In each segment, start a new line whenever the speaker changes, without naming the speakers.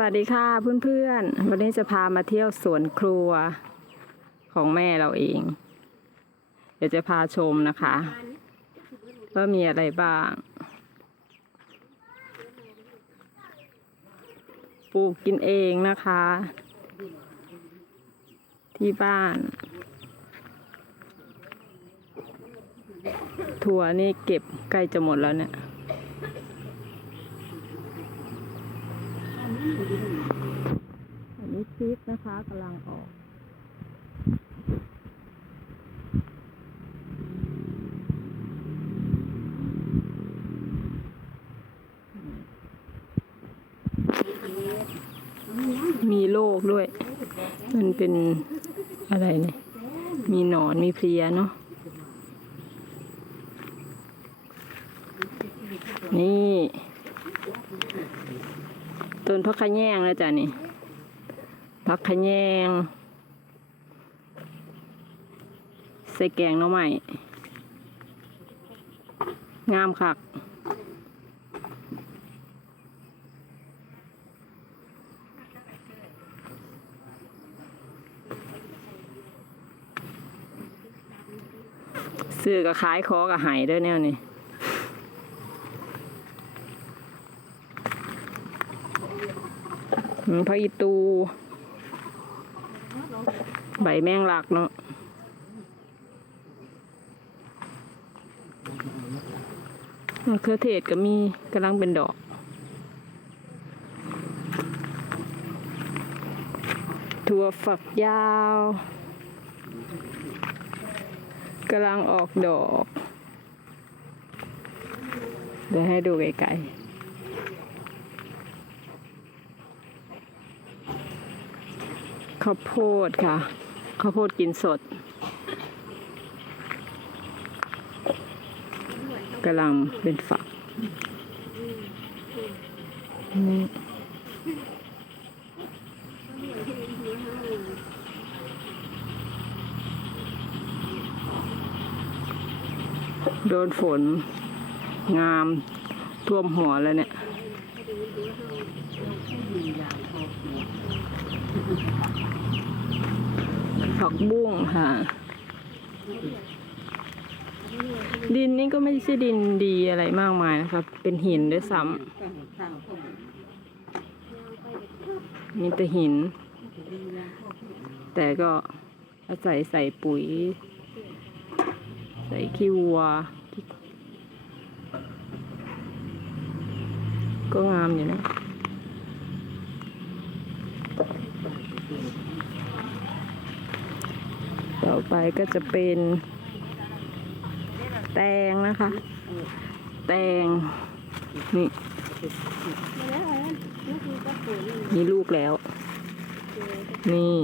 วัสดีค่ะเพื่อนๆ วันนี้จะพามาเที่ยวสวนครัวของแม่เราเอง เดี๋ยวจะพาชมนะคะว่ามีอะไรบ้าง ปลูกกินเองนะคะ ที่บ้าน ถั่วนี่เก็บใกล้จะหมดแล้วเนี่ย อันนี้พ ริกนะคะกำลังออก มีโรคด้วย มันเป็นอะไรเนี่ย มีหนอนมีเพลียเนาะ นี่ ต้นพักขะแยงแล้วจ้ะนี่ พักขะแยงใส่แกงหน้อใหม่งามคักซื้อกับขายคอกับหายด้วยแนวนี่อืมพระอีตู ใบแมงลักเนาะมะเขือเทศก็มีกำลังเป็นดอกถั่วฝักยาวกำลังออกดอก เดี๋ยวให้ดูไกลๆ ข้าวโพดค่ะ ข้าวโพดกินสดกำลังเป็นฝักนี่โดนฝน งามท่วมหัวแล้วเนี่ย ผักบุ้งค่ะ ดินนี่ก็ไม่ใช่ดินดีอะไรมากมายนะครับ เป็นหินด้วยซ้ำมีแต่หิน แต่ก็อาศัยใส่ปุ๋ย ใส่ขี้วัว ก็งามอยู่นะ ต่อไปก็จะเป็น แตงนะคะ แตง นี่ มีลูกแล้ว นี่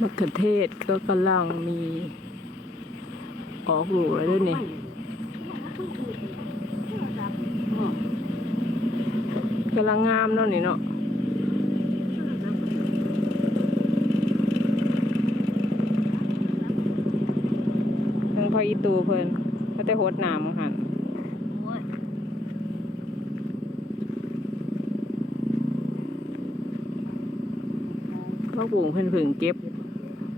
มะเขือเทศก็กำลังมี ออกลูกแล้วด้วยนี่ กำลังงามเนาะนี่เนาะเพิ่งพออีตูเพิ่นเขาจะโหดน้ำหันพ่อปู่เพิ่นผึ่งเก็บ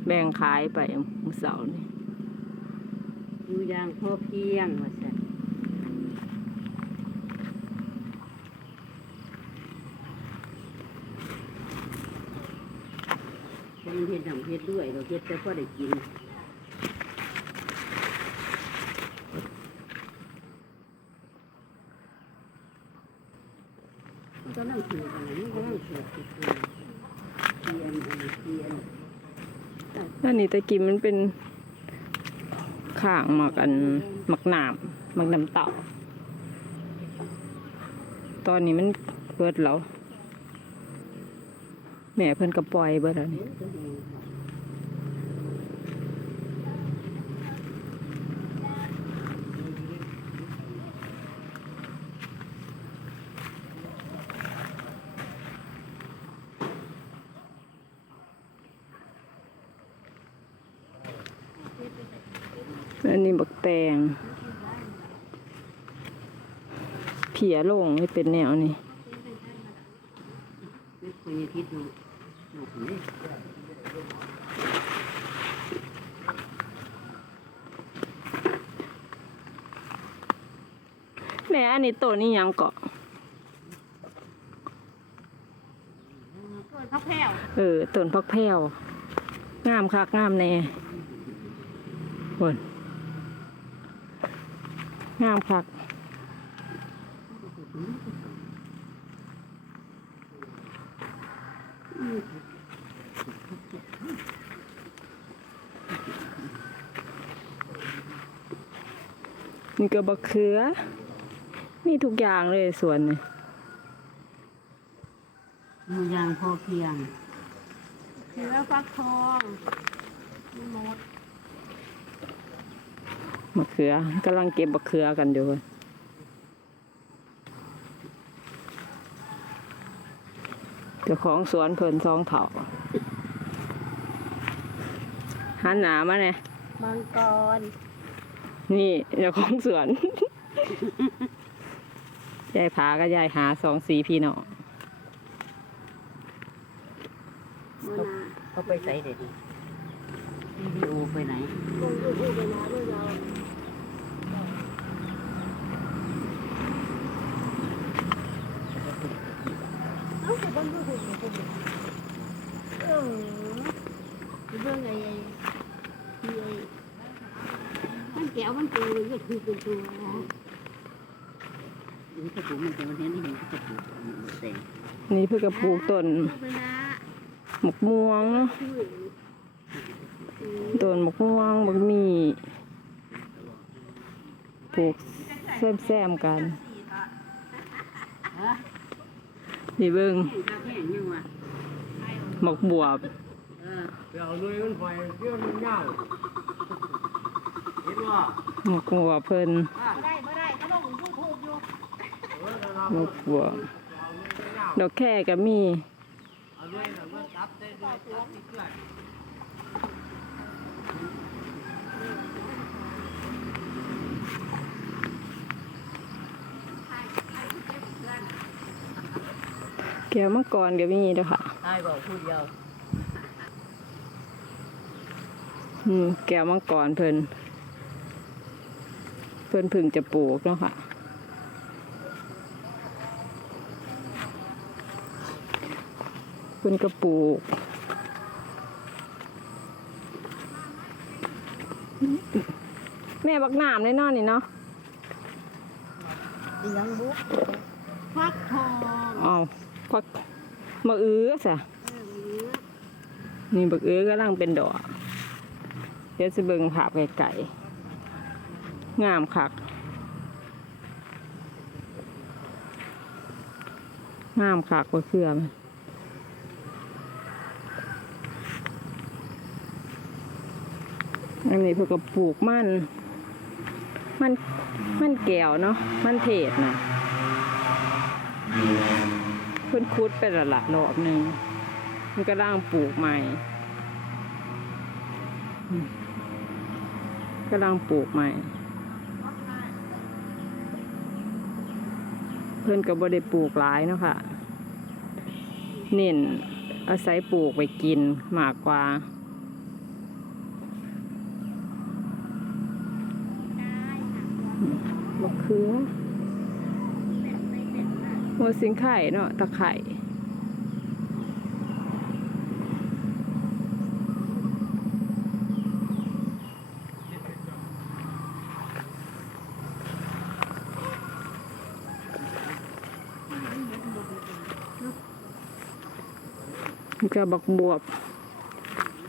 แบ่งขายไปมื้อเสาร์นี่
อยู่อย่างพอเพียงว่าซั่น บ่มีเฮ็ดทำเฮ็ดด้วยเราเฮ็ดแต่พอได้กินมันก็นั่งถือกันนะมันก็นั่งถือติดตัวเทียนอันเทียน
แล้วนี่ตะกี้มันเป็นข้างหมักอันหมักหนามหมักน้ำเต่าตอนนี้มันเบิดแล้ว ม่เพิ่นก็ปล่อยเบิดแล้วนี่อันนี้บักแตงเพียลงให้เป็นแนวนี้ แม่อันนี้ตัวนี้ยังเกาะ
ต้นพักแพ้ว
เออต้นพักแพ้วงามคักงามแน่บนงามคัก นี่ก็บักเขือ มีทุกอย่างเลยสวนนี่
มือยางพอเพียงเสือฟักทองมีหมด
มะเขือกำลังเก็บบักเขือกันอยู่เจ้าของสวนเพิ่นซองเถาหันหนามาเนี่ย
มังกร
นี่เจ้าของสวน ยายผาก็ยายหาสองสีพี่น้อง
มือนาเขาไปใส่เด็ดวิดีโอไปไหนลงยูทูบไปนะด้วยเราเอาไปบังยูทูบไปเลยเออเรื่องไงไอ้ที่ไอ้มัน แก้วมันตัวเลยก็คือเป็นตัวนะนี่กระปุกมันจะมันเห็นนี่เห็นกระปุกมันเต็ม
นี่เพื่อกระปลูกต้นหมกม่วงเนาะต้นหมกม่วงบักมีปลูกแซมๆกันนี่เบิ่ง
แห้งห
มกบวบ
เอา
เลยมันไฟเพื่อมันเงาว
หมกบวบเพิ่น
บ่ได้บ่ได้ก็ลงยูทูบอยู่
หมกบวบดอกแค่ก็มี
เอาลุยแต่ว่าจับได้ด้วยจับที่เพื่อน
แก้วมังกรก็มีเด้อค่ะ
ตายบอกพูดเดียว
อืมแก้วมังกรเพิ่น เพิ่นเพึ่งจะปลูกเนาะค่ะ เพิ่นก็ปลูก แม่บักน้ำเลยเนาะนี่เนาะ
เลี้ยงบุ๊กฟักทอง
เอาพักมะอื้อสะ
เออเนื้อ
นี่บักอื้อกำลังเป็นดอก เดี๋ยวจะเบิ่งภาพไก่ งามคักงามคักว่าเครือมอันนี้เพื่อก็ปลูกมัน มันมันแก้วเนาะมันเทศนะเพิ่นคุดไปและละรอบหนึ่งมันก็ร่างปลูกใหม่ก็ร่างปลูกใหม่ เพื่อนก็บ่ได้ปลูกหลายเนาะค่ะ เน้นอาศัยปลูกไปกินมากกว่า มะเขือหัวสิงไข่เนาะตะไคร่ ก็บักบวบ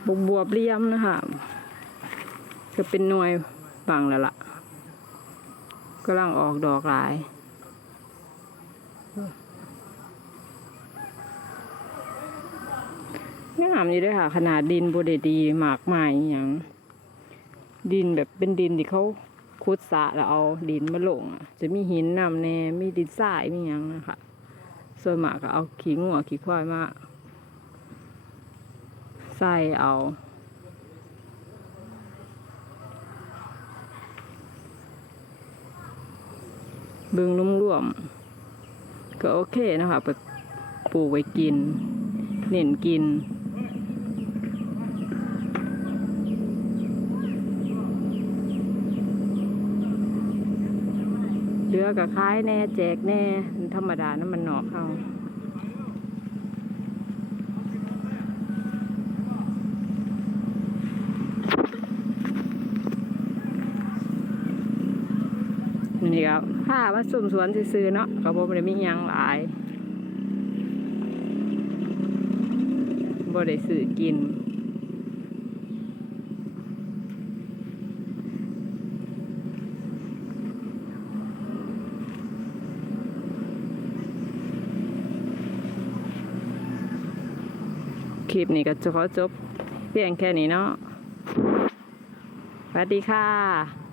บักบวบเลี่ยมนะคะก็เป็นหน่วยบางแล้วล่ะกำลังออกดอกหลายงามอยู่ด้วยค่ะ ขนาดดินบไดดีหมากไม้อย่างดินแบบเป็นดินที่เขาขุดสระแล้วเอาดินมาลงอะจะมีหินนำแน่มีดินทรายมีหยังนะคะส่วนมากก็เอาขี้งัวขี้ควายมา ใส่เอา เบิ่งรวมๆก็โอเคนะคะไปปลูกไว้กิน เน้นกินเหลือกับคล้ายแน่แจกแน่ ธรรมดาน้ำมันหนอกเขา นี่ครับผ้ามาสุ่มสวนซื้อเนาะก็บ่ได้มีหยังหลายบ่ได้ซื้อกินคลิปนี้ก็จะขอจบเพียงแค่นี้เนาะสวัสดีค่ะ